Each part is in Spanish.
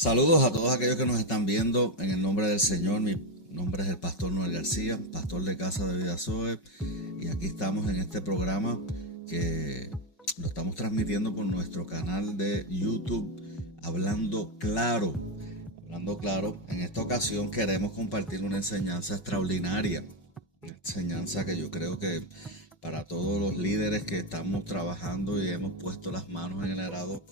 Saludos a todos aquellos que nos están viendo en el nombre del Señor. Mi nombre es el pastor Noel García, pastor de Casa de Vida Zoe, y aquí estamos en este programa que lo estamos transmitiendo por nuestro canal de YouTube, Hablando Claro. Hablando Claro, en esta ocasión queremos compartir una enseñanza extraordinaria, una enseñanza que yo creo que para todos los líderes que estamos trabajando y hemos puesto las manos en el arado,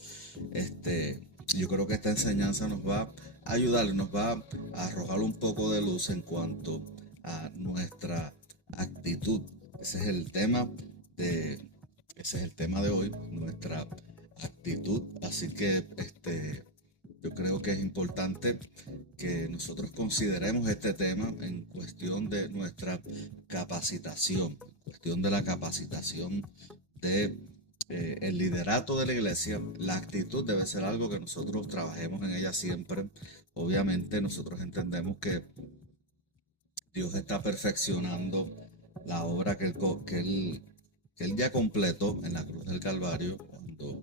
yo creo que esta enseñanza nos va a ayudar, nos va a arrojar un poco de luz en cuanto a nuestra actitud. Ese es el tema de, ese es el tema de hoy, nuestra actitud. Así que yo creo que es importante que nosotros consideremos este tema en cuestión de nuestra capacitación, en cuestión de la capacitación de el liderato de la iglesia. La actitud debe ser algo que nosotros trabajemos en ella siempre. Obviamente nosotros entendemos que Dios está perfeccionando la obra que él ya completó en la cruz del Calvario cuando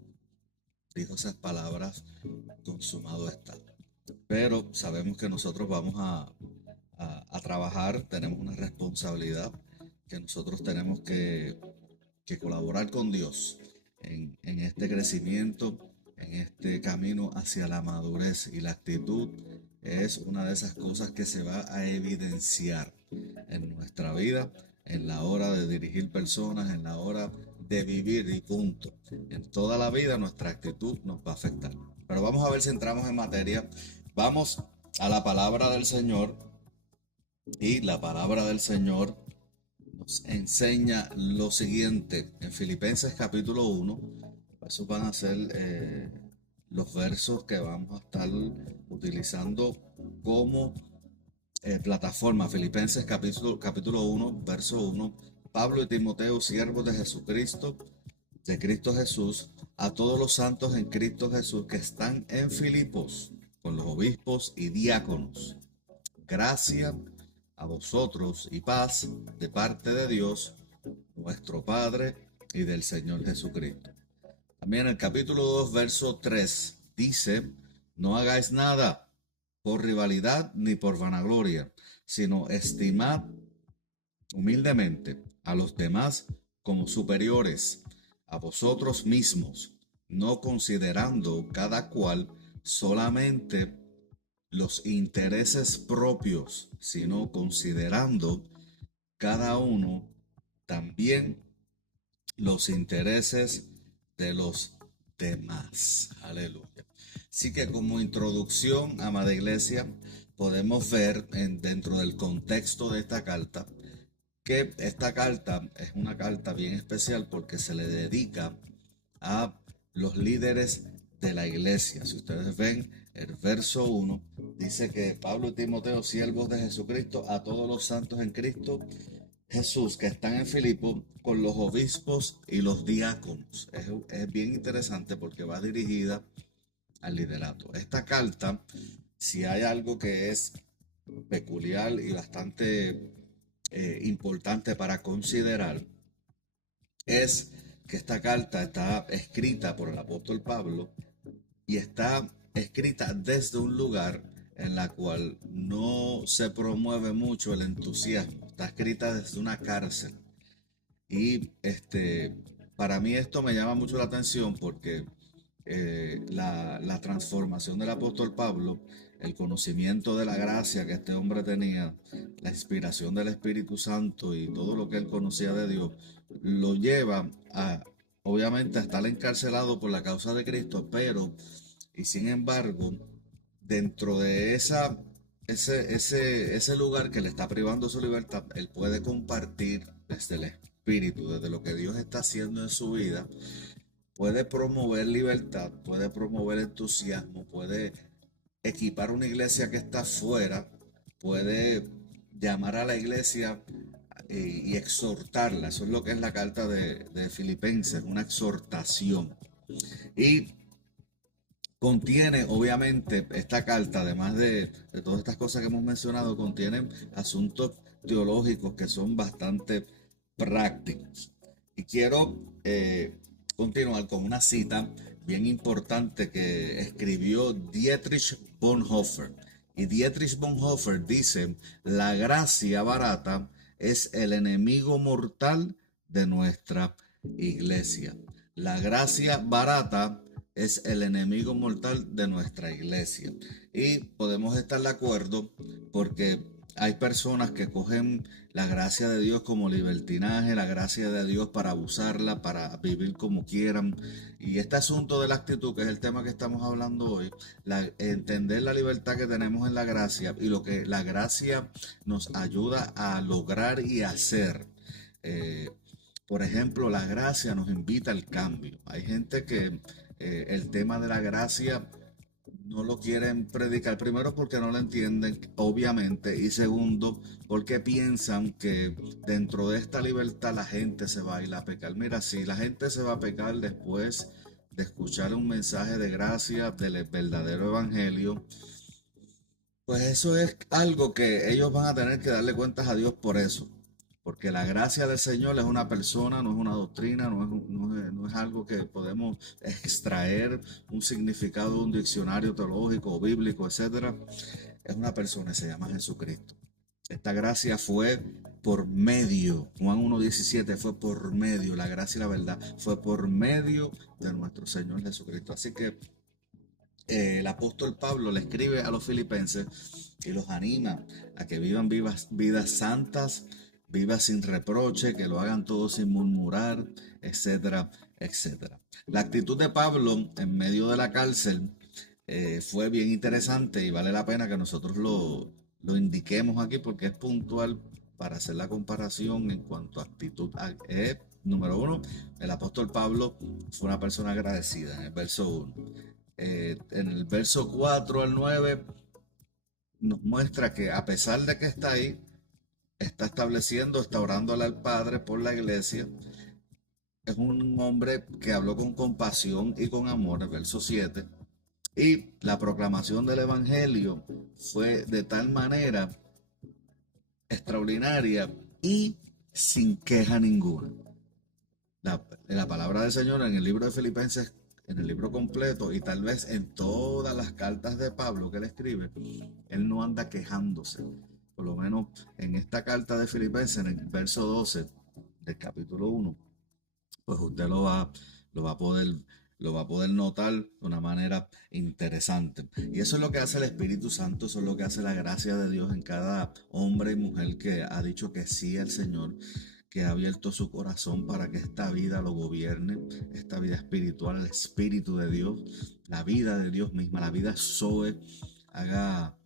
dijo esas palabras: consumado está. Pero sabemos que nosotros vamos a trabajar, tenemos una responsabilidad, que nosotros tenemos que colaborar con Dios en este crecimiento, en este camino hacia la madurez. Y la actitud es una de esas cosas que se va a evidenciar en nuestra vida, en la hora de dirigir personas, en la hora de vivir y punto. En toda la vida nuestra actitud nos va a afectar. Pero vamos a ver si entramos en materia. Vamos a la palabra del Señor, y la palabra del Señor nos enseña lo siguiente en Filipenses capítulo 1. Esos van a ser los versos que vamos a estar utilizando como plataforma. Filipenses capítulo 1, verso 1. Pablo y Timoteo, siervos de Jesucristo, de Cristo Jesús, a todos los santos en Cristo Jesús que están en Filipos, con los obispos y diáconos. Gracia a vosotros y paz de parte de Dios, nuestro Padre, y del Señor Jesucristo. También el capítulo 2, verso 3 dice: no hagáis nada por rivalidad ni por vanagloria, sino estimad humildemente a los demás como superiores a vosotros mismos, no considerando cada cual solamente los intereses propios, sino considerando cada uno también los intereses de los demás. Aleluya. Así que como introducción, amada iglesia, podemos ver dentro del contexto de esta carta que esta carta es una carta bien especial porque se le dedica a los líderes de la iglesia. Si ustedes ven el verso 1, dice que Pablo y Timoteo, siervos de Jesucristo, a todos los santos en Cristo Jesús que están en Filipo, con los obispos y los diáconos. Es bien interesante porque va dirigida al liderato. Esta carta, si hay algo que es peculiar y bastante importante para considerar, es que esta carta está escrita por el apóstol Pablo y está escrita desde un lugar en la cual no se promueve mucho el entusiasmo. Está escrita desde una cárcel. Y para mí esto me llama mucho la atención porque la transformación del apóstol Pablo, el conocimiento de la gracia que este hombre tenía, la inspiración del Espíritu Santo y todo lo que él conocía de Dios, lo lleva a, obviamente, a estar encarcelado por la causa de Cristo, pero, y sin embargo, dentro de ese lugar que le está privando su libertad, él puede compartir desde el Espíritu, desde lo que Dios está haciendo en su vida. Puede promover libertad, puede promover entusiasmo, puede equipar una iglesia que está afuera, puede llamar a la iglesia y exhortarla. Eso es lo que es la carta de Filipenses, una exhortación. Y contiene, obviamente, esta carta, además de todas estas cosas que hemos mencionado, contiene asuntos teológicos que son bastante prácticos. Y quiero continuar con una cita bien importante que escribió Dietrich Bonhoeffer. Y Dietrich Bonhoeffer dice, la gracia barata es el enemigo mortal de nuestra iglesia. La gracia barata es el enemigo mortal de nuestra iglesia. Y podemos estar de acuerdo porque hay personas que cogen la gracia de Dios como libertinaje, la gracia de Dios para abusarla, para vivir como quieran. Y este asunto de la actitud, que es el tema que estamos hablando hoy, entender la libertad que tenemos en la gracia y lo que la gracia nos ayuda a lograr y hacer. Eh, por ejemplo, la gracia nos invita al cambio. Hay gente que el tema de la gracia no lo quieren predicar, primero porque no lo entienden, obviamente, y segundo, porque piensan que dentro de esta libertad la gente se va a ir a pecar. Mira, si la gente se va a pecar después de escuchar un mensaje de gracia del verdadero evangelio, pues eso es algo que ellos van a tener que darle cuentas a Dios por eso. Porque la gracia del Señor es una persona, no es una doctrina, no es algo que podemos extraer un significado de un diccionario teológico o bíblico, etcétera. Es una persona y se llama Jesucristo. Esta gracia fue por medio, Juan 1:17 fue por medio, la gracia y la verdad fue por medio de nuestro Señor Jesucristo. Así que el apóstol Pablo le escribe a los filipenses y los anima a que vivan vidas santas, vivas sin reproche, que lo hagan todo sin murmurar, etcétera, etcétera. La actitud de Pablo en medio de la cárcel fue bien interesante y vale la pena que nosotros lo indiquemos aquí porque es puntual para hacer la comparación en cuanto a actitud. Número uno, el apóstol Pablo fue una persona agradecida en el verso 1. En el verso 4 al 9 nos muestra que a pesar de que está ahí, está orándole al Padre por la iglesia. Es un hombre que habló con compasión y con amor, el verso 7. Y la proclamación del Evangelio fue de tal manera extraordinaria y sin queja ninguna. La palabra del Señor en el libro de Filipenses, en el libro completo y tal vez en todas las cartas de Pablo que él escribe, él no anda quejándose. Por lo menos en esta carta de Filipenses, en el verso 12 del capítulo 1, pues usted lo va a poder, lo va a poder notar de una manera interesante. Y eso es lo que hace el Espíritu Santo, eso es lo que hace la gracia de Dios en cada hombre y mujer que ha dicho que sí al Señor, que ha abierto su corazón para que esta vida lo gobierne, esta vida espiritual, el Espíritu de Dios, la vida de Dios misma, la vida Zoe, haga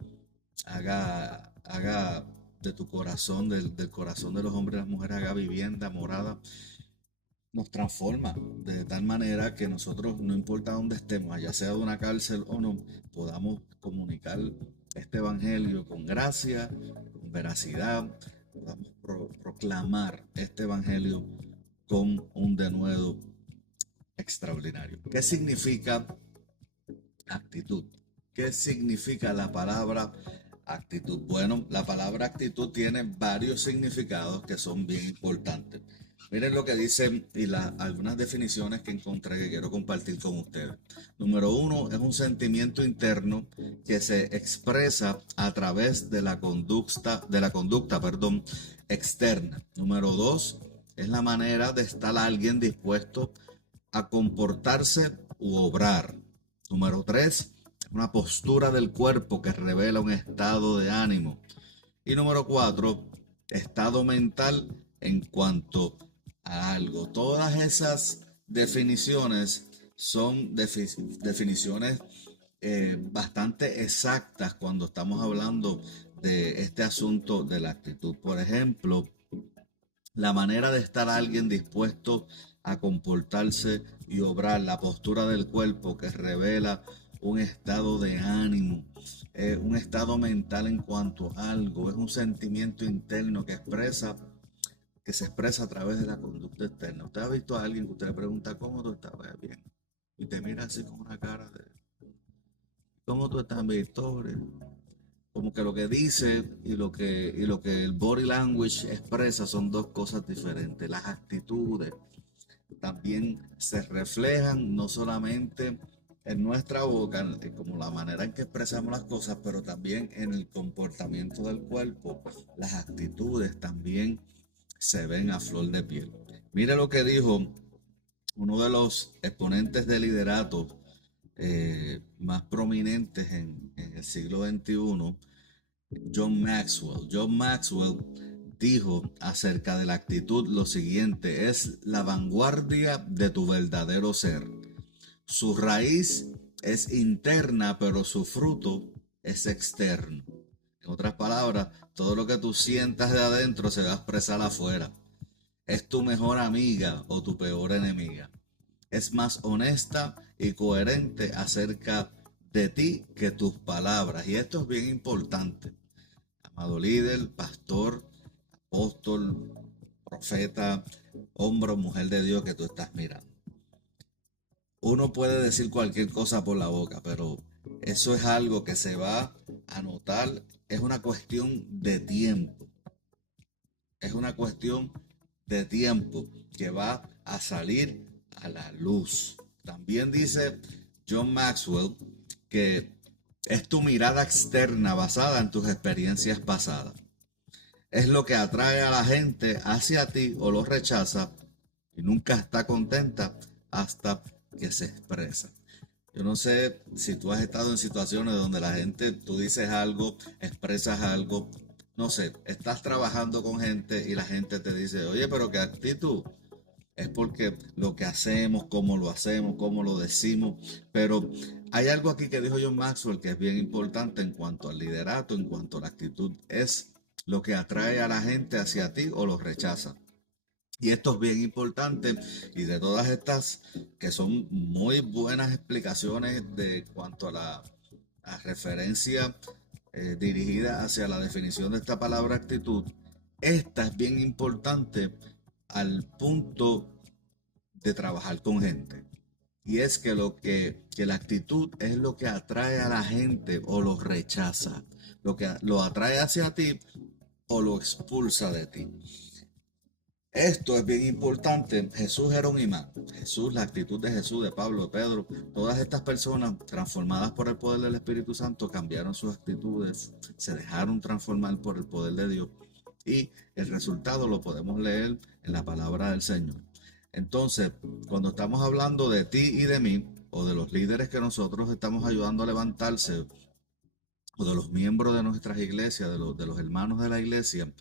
de tu corazón, del corazón de los hombres y las mujeres, haga vivienda, morada, nos transforma de tal manera que nosotros, no importa dónde estemos, allá sea de una cárcel o no, podamos comunicar este evangelio con gracia, con veracidad, podamos proclamar este evangelio con un denuedo extraordinario. ¿Qué significa actitud? ¿Qué significa la palabra actitud? Bueno, la palabra actitud tiene varios significados que son bien importantes. Miren lo que dicen y algunas definiciones que encontré que quiero compartir con ustedes. Número uno, es un sentimiento interno que se expresa a través de la conducta, externa. Número dos, es la manera de estar alguien dispuesto a comportarse u obrar. Número tres, una postura del cuerpo que revela un estado de ánimo. Y número cuatro, estado mental en cuanto a algo. Todas esas definiciones son definiciones bastante exactas cuando estamos hablando de este asunto de la actitud. Por ejemplo, la manera de estar alguien dispuesto a comportarse y obrar, la postura del cuerpo que revela un estado de ánimo, un estado mental en cuanto a algo, es un sentimiento interno que se expresa a través de la conducta externa. Usted ha visto a alguien que usted le pregunta cómo tú estás, bien, y te mira así con una cara de cómo tú estás, Victoria. Como que lo que dice y lo que el body language expresa son dos cosas diferentes. Las actitudes también se reflejan no solamente en nuestra boca, como la manera en que expresamos las cosas, pero también en el comportamiento del cuerpo. Las actitudes también se ven a flor de piel. Mire lo que dijo uno de los exponentes de liderato más prominentes en el siglo XXI, John Maxwell. John Maxwell dijo acerca de la actitud lo siguiente: es la vanguardia de tu verdadero ser. Su raíz es interna, pero su fruto es externo. En otras palabras, todo lo que tú sientas de adentro se va a expresar afuera. Es tu mejor amiga o tu peor enemiga. Es más honesta y coherente acerca de ti que tus palabras. Y esto es bien importante. Amado líder, pastor, apóstol, profeta, hombre o mujer de Dios que tú estás mirando. Uno puede decir cualquier cosa por la boca, pero eso es algo que se va a notar. Es una cuestión de tiempo. Es una cuestión de tiempo que va a salir a la luz. También dice John Maxwell que es tu mirada externa basada en tus experiencias pasadas. Es lo que atrae a la gente hacia ti o lo rechaza y nunca está contenta hasta que se expresa. Yo no sé si tú has estado en situaciones donde la gente, tú dices algo, expresas algo, no sé, estás trabajando con gente y la gente te dice, oye, pero qué actitud. Es porque lo que hacemos, cómo lo decimos, pero hay algo aquí que dijo John Maxwell que es bien importante en cuanto al liderato, en cuanto a la actitud, es lo que atrae a la gente hacia ti o lo rechaza. Y esto es bien importante, y de todas estas que son muy buenas explicaciones de cuanto a la referencia dirigida hacia la definición de esta palabra actitud, esta es bien importante al punto de trabajar con gente. Y es que la actitud es lo que atrae a la gente o lo rechaza, lo que lo atrae hacia ti o lo expulsa de ti. Esto es bien importante. Jesús era un imán. Jesús, la actitud de Jesús, de Pablo, de Pedro, todas estas personas transformadas por el poder del Espíritu Santo cambiaron sus actitudes, se dejaron transformar por el poder de Dios y el resultado lo podemos leer en la palabra del Señor. Entonces, cuando estamos hablando de ti y de mí, o de los líderes que nosotros estamos ayudando a levantarse, o de los miembros de nuestras iglesias, de los hermanos de la iglesia,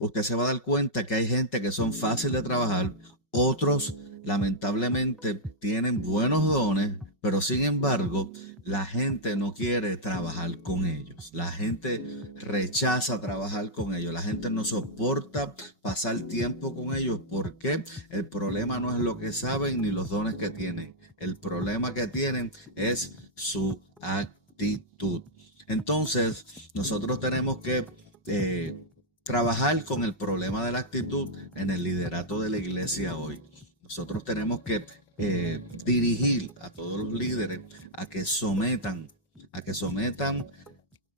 usted se va a dar cuenta que hay gente que son fáciles de trabajar, otros lamentablemente tienen buenos dones, pero sin embargo la gente no quiere trabajar con ellos. La gente rechaza trabajar con ellos. La gente no soporta pasar tiempo con ellos porque el problema no es lo que saben ni los dones que tienen. El problema que tienen es su actitud. Entonces nosotros tenemos que trabajar con el problema de la actitud en el liderato de la iglesia hoy. Nosotros tenemos que dirigir a todos los líderes a que sometan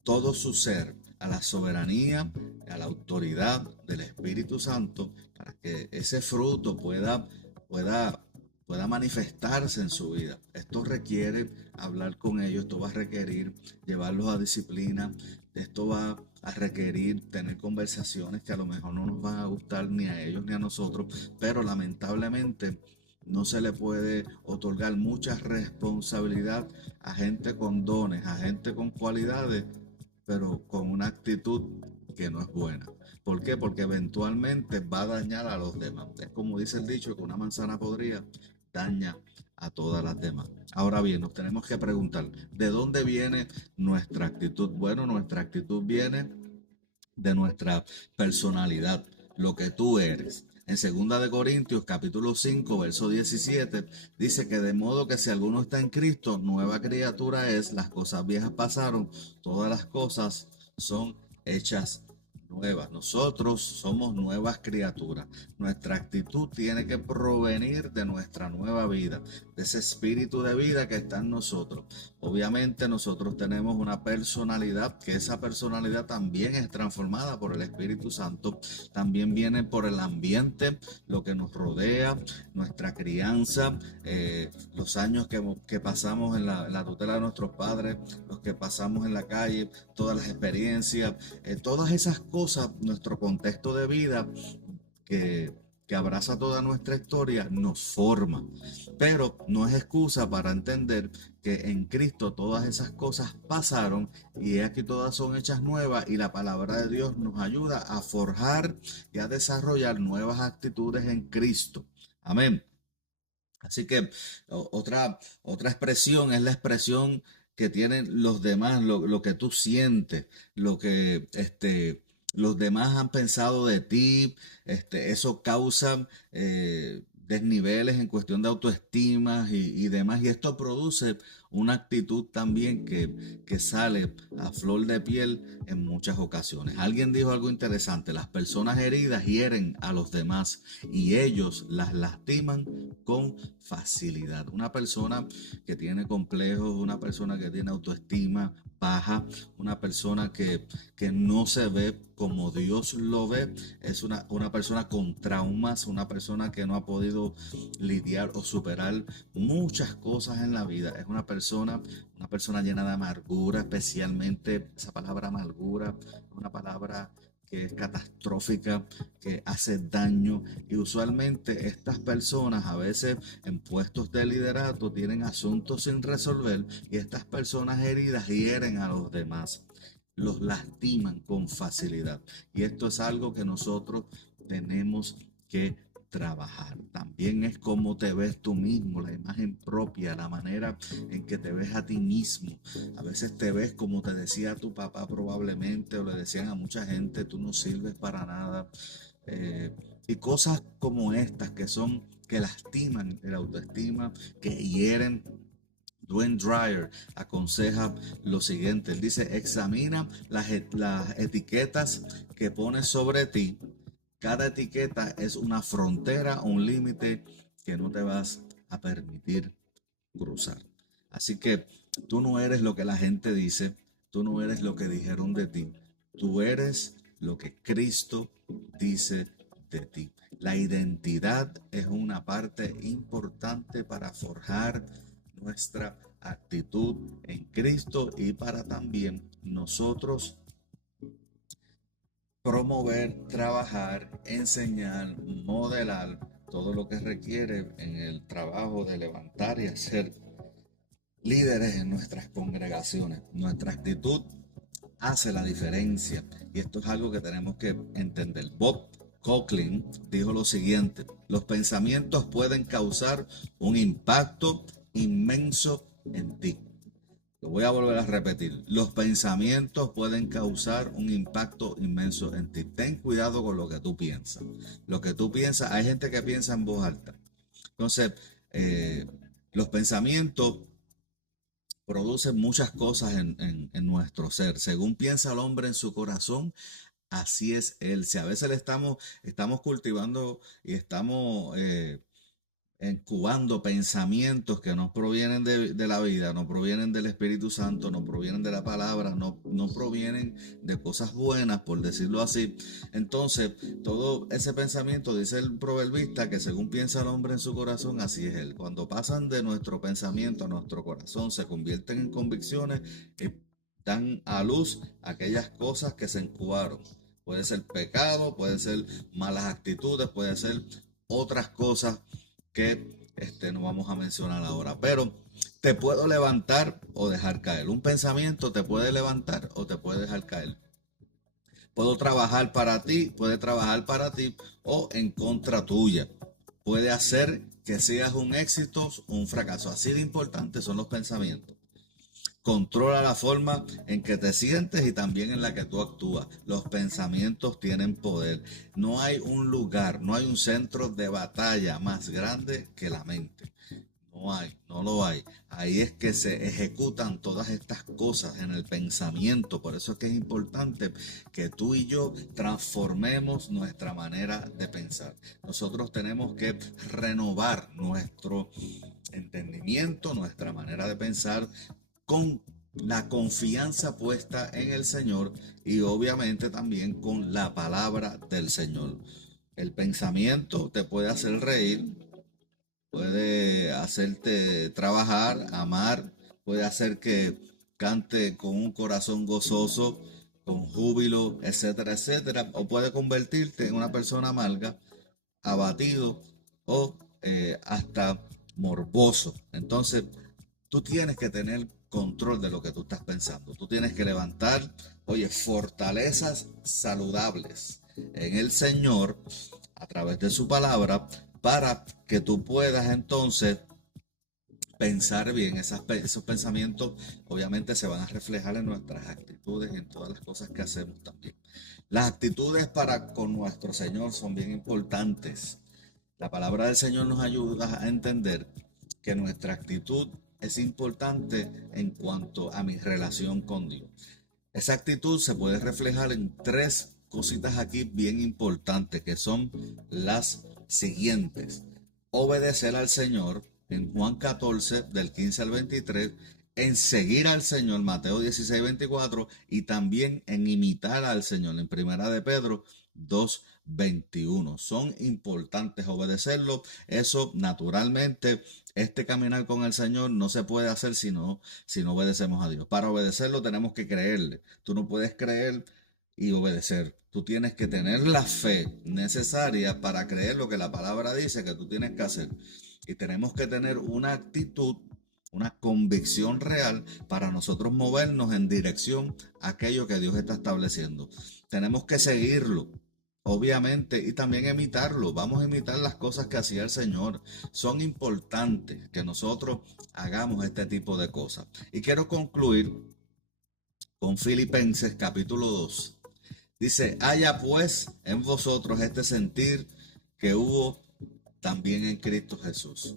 todo su ser a la soberanía, a la autoridad del Espíritu Santo, para que ese fruto pueda manifestarse en su vida. Esto requiere hablar con ellos, esto va a requerir llevarlos a disciplina, esto va a requerir tener conversaciones que a lo mejor no nos van a gustar ni a ellos ni a nosotros, pero lamentablemente no se le puede otorgar mucha responsabilidad a gente con dones, a gente con cualidades, pero con una actitud que no es buena. ¿Por qué? Porque eventualmente va a dañar a los demás. Es como dice el dicho, que una manzana podrida daña a todas las demás. Ahora bien, nos tenemos que preguntar, ¿de dónde viene nuestra actitud? Bueno, nuestra actitud viene de nuestra personalidad, lo que tú eres. En 2 Corintios capítulo 5 verso 17 dice que de modo que si alguno está en Cristo, nueva criatura es, las cosas viejas pasaron, todas las cosas son hechas nuevas. Nosotros somos nuevas criaturas. Nuestra actitud tiene que provenir de nuestra nueva vida, de ese espíritu de vida que está en nosotros. Obviamente nosotros tenemos una personalidad, que esa personalidad también es transformada por el Espíritu Santo. También viene por el ambiente, lo que nos rodea, nuestra crianza, los años que pasamos en la tutela de nuestros padres, los que pasamos en la calle, todas las experiencias, todas esas cosas, nuestro contexto de vida que, que abraza toda nuestra historia, nos forma. Pero no es excusa para entender que en Cristo todas esas cosas pasaron y aquí todas son hechas nuevas, y la palabra de Dios nos ayuda a forjar y a desarrollar nuevas actitudes en Cristo. Amén. Así que otra expresión es la expresión que tienen los demás, lo que tú sientes, lo que los demás han pensado de ti. Eso causa desniveles en cuestión de autoestima y demás. Y esto produce una actitud también que sale a flor de piel en muchas ocasiones. Alguien dijo algo interesante: las personas heridas hieren a los demás y ellos las lastiman con facilidad. Una persona que tiene complejos, una persona que tiene autoestima baja, una persona que no se ve como Dios lo ve, es una persona con traumas, una persona que no ha podido lidiar o superar muchas cosas en la vida. Es una persona llena de amargura, especialmente esa palabra amargura, una palabra que es catastrófica, que hace daño, y usualmente estas personas a veces en puestos de liderato tienen asuntos sin resolver, y estas personas heridas hieren a los demás, los lastiman con facilidad, y esto es algo que nosotros tenemos que trabajar. También es cómo te ves tú mismo, la imagen propia, la manera en que te ves a ti mismo. A veces te ves como te decía tu papá probablemente, o le decían a mucha gente: tú no sirves para nada. Y cosas como estas que lastiman el autoestima, que hieren. Dwayne Dreyer aconseja lo siguiente. Él dice: examina las etiquetas que pones sobre ti. Cada etiqueta es una frontera, un límite que no te vas a permitir cruzar. Así que tú no eres lo que la gente dice, tú no eres lo que dijeron de ti, tú eres lo que Cristo dice de ti. La identidad es una parte importante para forjar nuestra actitud en Cristo y para también nosotros promover, trabajar, enseñar, modelar todo lo que requiere en el trabajo de levantar y hacer líderes en nuestras congregaciones. Nuestra actitud hace la diferencia, y esto es algo que tenemos que entender. Bob Conklin dijo lo siguiente: los pensamientos pueden causar un impacto inmenso en ti. Lo voy a volver a repetir. Los pensamientos pueden causar un impacto inmenso en ti. Ten cuidado con lo que tú piensas. Lo que tú piensas, hay gente que piensa en voz alta. Entonces, los pensamientos producen muchas cosas en nuestro ser. Según piensa el hombre en su corazón, así es él. Si a veces estamos cultivando y estamos incubando pensamientos que no provienen de la vida, no provienen del Espíritu Santo, no provienen de la palabra, no provienen de cosas buenas, por decirlo así. Entonces, todo ese pensamiento, dice el proverbista, que según piensa el hombre en su corazón, así es él. Cuando pasan de nuestro pensamiento a nuestro corazón, se convierten en convicciones y dan a luz aquellas cosas que se incubaron. Puede ser pecado, puede ser malas actitudes, puede ser otras cosas que no vamos a mencionar ahora. Pero te puedo levantar o dejar caer. Un pensamiento te puede levantar o te puede dejar caer. Puedo trabajar para ti, puede trabajar para ti o en contra tuya. Puede hacer que seas un éxito o un fracaso. Así de importantes son los pensamientos. Controla la forma en que te sientes y también en la que tú actúas. Los pensamientos tienen poder. No hay un lugar, no hay un centro de batalla más grande que la mente. no lo hay. Ahí es que se ejecutan todas estas cosas en el pensamiento. Por eso es que es importante que tú y yo transformemos nuestra manera de pensar. Nosotros tenemos que renovar nuestro entendimiento, nuestra manera de pensar con la confianza puesta en el Señor y obviamente también con la palabra del Señor. El pensamiento te puede hacer reír, puede hacerte trabajar, amar, puede hacer que cante con un corazón gozoso, con júbilo, etcétera, etcétera, o puede convertirte en una persona amarga, abatido o hasta morboso. Entonces, tú tienes que tener control de lo que tú estás pensando. Tú tienes que levantar, oye, fortalezas saludables en el Señor a través de su palabra para que tú puedas entonces pensar bien. Esos pensamientos obviamente se van a reflejar en nuestras actitudes y en todas las cosas que hacemos también. Las actitudes para con nuestro Señor son bien importantes. La palabra del Señor nos ayuda a entender que nuestra actitud es importante en cuanto a mi relación con Dios. Esa actitud se puede reflejar en tres cositas aquí bien importantes, que son las siguientes. Obedecer al Señor en Juan 14 del 15 al 23, en seguir al Señor Mateo 16, 24 y también en imitar al Señor en Primera de Pedro 2, 21. Son importantes obedecerlo. Eso naturalmente, este caminar con el Señor no se puede hacer si no obedecemos a Dios. Para obedecerlo tenemos que creerle. Tú no puedes creer y obedecer. Tú tienes que tener la fe necesaria para creer lo que la palabra dice que tú tienes que hacer. Y tenemos que tener una actitud, una convicción real para nosotros movernos en dirección a aquello que Dios está estableciendo. Tenemos que seguirlo, obviamente, y también imitarlo. Vamos a imitar las cosas que hacía el Señor. Son importantes que nosotros hagamos este tipo de cosas. Y quiero concluir con Filipenses capítulo 2. Dice, haya pues en vosotros este sentir que hubo también en Cristo Jesús.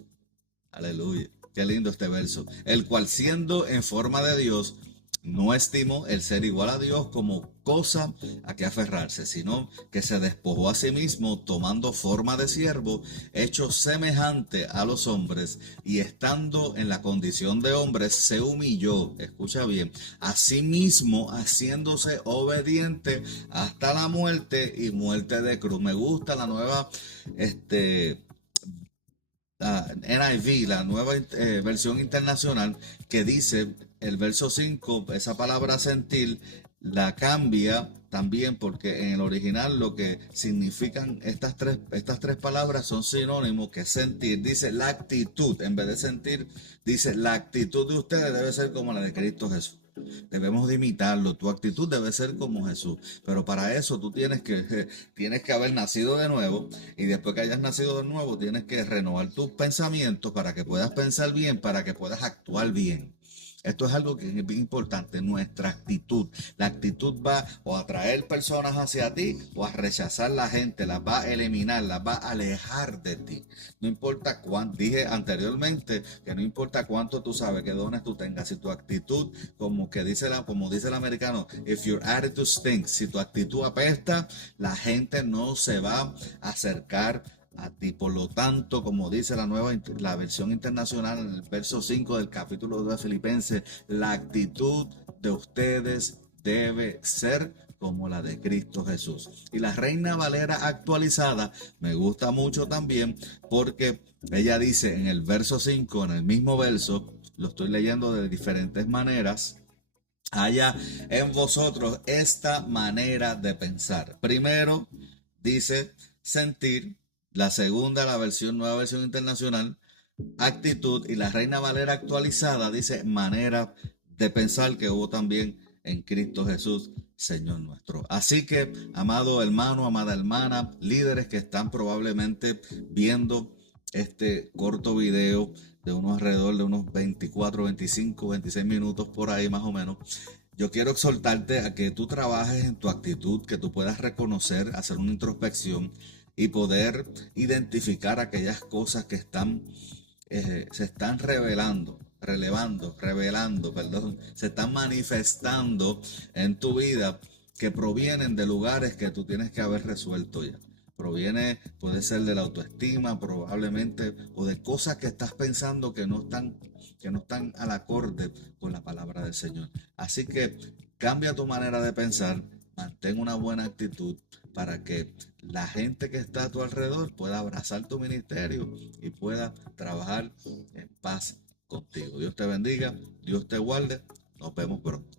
Aleluya. Qué lindo este verso. El cual siendo en forma de Dios, no estimó el ser igual a Dios como cosa a que aferrarse, sino que se despojó a sí mismo, tomando forma de siervo, hecho semejante a los hombres, y estando en la condición de hombre, se humilló, escucha bien, a sí mismo, haciéndose obediente hasta la muerte y muerte de cruz. Me gusta la nueva, la NIV, la nueva versión internacional, que dice el verso 5, esa palabra sentir la cambia también porque en el original lo que significan estas tres palabras son sinónimos, que sentir. Dice la actitud, en vez de sentir, dice la actitud de ustedes debe ser como la de Cristo Jesús. Debemos de imitarlo. Tu actitud debe ser como Jesús. Pero para eso tú tienes que haber nacido de nuevo. Y después que hayas nacido de nuevo, tienes que renovar tus pensamientos para que puedas pensar bien, para que puedas actuar bien. Esto es algo que es bien importante, nuestra actitud. La actitud va o a atraer personas hacia ti o a rechazar la gente, las va a eliminar, las va a alejar de ti. No importa cuánto, dije anteriormente que no importa cuánto tú sabes, qué dones tú tengas, si tu actitud, como dice el americano, if your attitude stinks, si tu actitud apesta, la gente no se va a acercar a ti. Por lo tanto, como dice la versión internacional en el verso 5 del capítulo 2 de Filipenses, la actitud de ustedes debe ser como la de Cristo Jesús. Y la Reina Valera actualizada me gusta mucho también porque ella dice en el verso 5, en el mismo verso, lo estoy leyendo de diferentes maneras, haya en vosotros esta manera de pensar. Primero dice sentir. La segunda, nueva versión internacional, actitud. Y la Reina Valera actualizada dice manera de pensar, que hubo también en Cristo Jesús, Señor nuestro. Así que, amado hermano, amada hermana, líderes que están probablemente viendo este corto video de alrededor de unos 24, 25, 26 minutos por ahí más o menos. Yo quiero exhortarte a que tú trabajes en tu actitud, que tú puedas reconocer, hacer una introspección y poder identificar aquellas cosas que están se están revelando, perdón, se están manifestando en tu vida, que provienen de lugares que tú tienes que haber resuelto ya. Puede ser de la autoestima, probablemente, o de cosas que estás pensando que no están al acorde con la palabra del Señor. Así que cambia tu manera de pensar, mantén una buena actitud para que la gente que está a tu alrededor pueda abrazar tu ministerio y pueda trabajar en paz contigo. Dios te bendiga, Dios te guarde, nos vemos pronto.